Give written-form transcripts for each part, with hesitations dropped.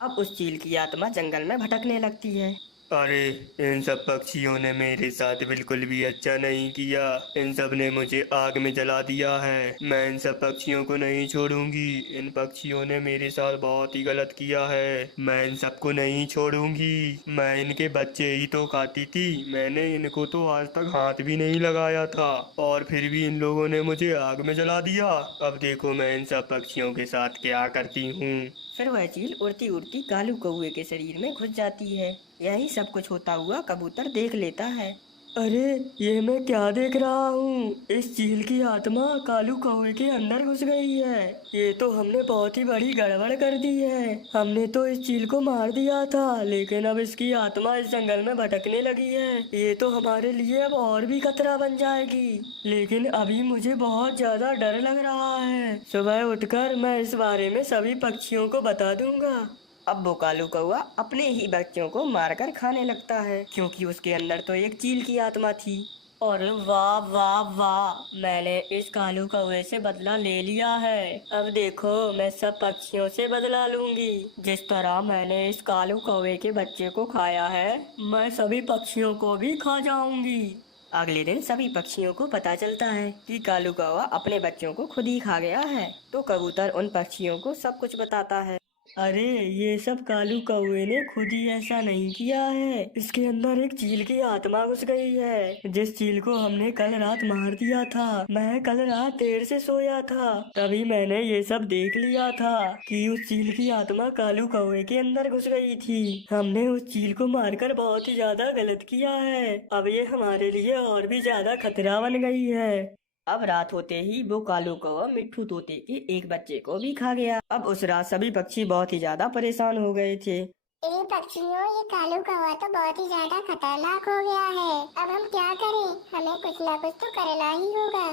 अब उस चील की आत्मा जंगल में भटकने लगती है। अरे, इन सब पक्षियों ने मेरे साथ बिल्कुल भी अच्छा नहीं किया। इन सब ने मुझे आग में जला दिया है। मैं इन सब पक्षियों को नहीं छोड़ूंगी। इन पक्षियों ने मेरे साथ बहुत ही गलत किया है। मैं इन सबको नहीं छोड़ूंगी। मैं इनके बच्चे ही तो खाती थी। मैंने इनको तो आज तक हाथ भी नहीं लगाया था, और फिर भी इन लोगों ने मुझे आग में जला दिया। अब देखो मैं इन सब पक्षियों के साथ क्या करती हूँ। फिर वह चील उड़ती उड़ती कालू कौवे के शरीर में घुस जाती है। यही सब कुछ होता हुआ कबूतर देख लेता है। अरे, ये मैं क्या देख रहा हूँ? इस चील की आत्मा कालू कौवे के अंदर घुस गई है। ये तो हमने बहुत ही बड़ी गड़बड़ कर दी है। हमने तो इस चील को मार दिया था, लेकिन अब इसकी आत्मा इस जंगल में भटकने लगी है। ये तो हमारे लिए अब और भी खतरा बन जाएगी। लेकिन अभी मुझे बहुत ज्यादा डर लग रहा है। सुबह उठकर मैं इस बारे में सभी पक्षियों को बता दूंगा। अब वो कालू कौवा अपने ही बच्चों को मारकर खाने लगता है, क्योंकि उसके अंदर तो एक चील की आत्मा थी। और वाह वाह वाह, मैंने इस कालू कौवे से बदला ले लिया है। अब देखो, मैं सब पक्षियों से बदला लूंगी। जिस तरह मैंने इस कालू कौवे के बच्चे को खाया है, मैं सभी पक्षियों को भी खा जाऊंगी। अगले दिन सभी पक्षियों को पता चलता है कि कालू कौवा अपने बच्चों को खुद ही खा गया है। तो कबूतर उन पक्षियों को सब कुछ बताता है। अरे, ये सब कालू कौवे ने खुद ही ऐसा नहीं किया है। इसके अंदर एक चील की आत्मा घुस गई है, जिस चील को हमने कल रात मार दिया था। मैं कल रात देर से सोया था, तभी मैंने ये सब देख लिया था कि उस चील की आत्मा कालू कौवे के अंदर घुस गई थी। हमने उस चील को मारकर बहुत ही ज्यादा गलत किया है। अब ये हमारे लिए और भी ज्यादा खतरा बन गई है। अब रात होते ही वो कालू कौवा मिट्ठू तोते के एक बच्चे को भी खा गया। अब उस रात सभी पक्षी बहुत ही ज्यादा परेशान हो गए थे। ये पक्षियों, ये कालू कौवा तो बहुत ही ज्यादा खतरनाक हो गया है। अब हम क्या करें? हमें कुछ ना कुछ तो करना ही होगा।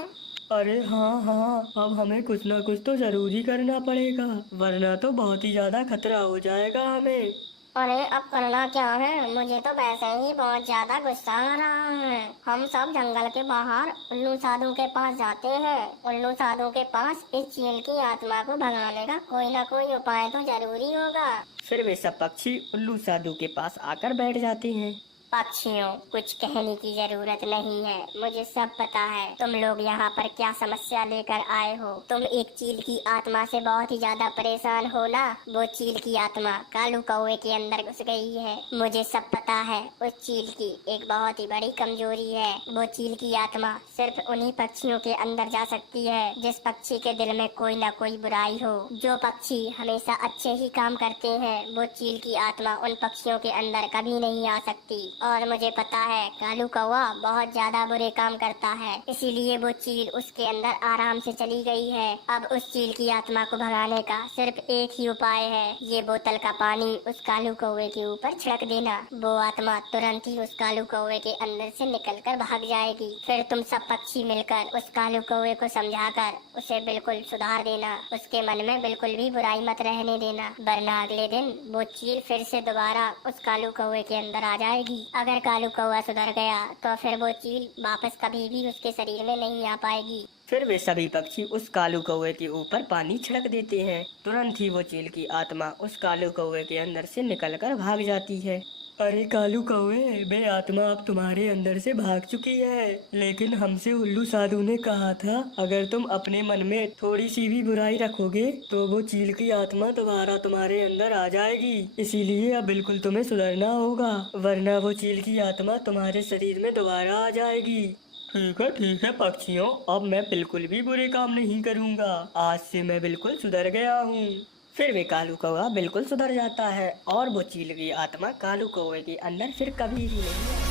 अरे हाँ हाँ, अब हमें कुछ ना कुछ तो जरूर ही करना पड़ेगा, वरना तो बहुत ही ज्यादा खतरा हो जाएगा हमें। अरे अब करना क्या है? मुझे तो वैसे ही बहुत ज्यादा गुस्सा आ रहा है। हम सब जंगल के बाहर उल्लू साधु के पास जाते हैं। उल्लू साधु के पास इस चील की आत्मा को भगाने का कोई ना कोई उपाय तो जरूरी होगा। फिर वे सब पक्षी उल्लू साधु के पास आकर बैठ जाते हैं। पक्षियों, कुछ कहने की जरूरत नहीं है, मुझे सब पता है तुम लोग यहाँ पर क्या समस्या लेकर आए हो। तुम एक चील की आत्मा से बहुत ही ज्यादा परेशान हो ना। वो चील की आत्मा कालू कौवे के अंदर घुस गई है। मुझे सब पता है। उस चील की एक बहुत ही बड़ी कमजोरी है। वो चील की आत्मा सिर्फ उन्हीं पक्षियों के अंदर जा सकती है जिस पक्षी के दिल में कोई ना कोई बुराई हो। जो पक्षी हमेशा अच्छे ही काम करते हैं, वो चील की आत्मा उन पक्षियों के अंदर कभी नहीं आ सकती। और मुझे पता है कालू कौवा बहुत ज्यादा बुरे काम करता है, इसीलिए वो चील उसके अंदर आराम से चली गई है। अब उस चील की आत्मा को भगाने का सिर्फ एक ही उपाय है। ये बोतल का पानी उस कालू कौवे के ऊपर छिड़क देना। वो आत्मा तुरंत ही उस कालू कौवे के अंदर से निकलकर भाग जाएगी। फिर तुम सब पक्षी मिलकर उस कालू कौवे को समझाकर उसे बिल्कुल सुधार देना। उसके मन में बिल्कुल भी बुराई मत रहने देना, वरना अगले दिन वो चील फिर से दोबारा उस कालू कौवे के अंदर आ जाएगी। अगर कालू कौवा सुधर गया तो फिर वो चील वापस कभी भी उसके शरीर में नहीं आ पाएगी। फिर वे सभी पक्षी उस कालू कौवे के ऊपर पानी छिड़क देते हैं। तुरंत ही वो चील की आत्मा उस कालू कौवे के अंदर से निकलकर भाग जाती है। अरे कालू कौवे, वे आत्मा अब तुम्हारे अंदर से भाग चुकी है, लेकिन हमसे उल्लू साधु ने कहा था अगर तुम अपने मन में थोड़ी सी भी बुराई रखोगे तो वो चील की आत्मा दोबारा तुम्हारे अंदर आ जाएगी। इसीलिए अब बिल्कुल तुम्हें सुधरना होगा, वरना वो चील की आत्मा तुम्हारे शरीर में दोबारा आ जाएगी। ठीक है पक्षियों, अब मैं बिल्कुल भी बुरे काम नहीं करूँगा। आज से मैं बिल्कुल सुधर गया हूँ। फिर वे कालू कौवा बिल्कुल सुधर जाता है और वो चील की आत्मा कालू कौवे के अंदर फिर कभी भी नहीं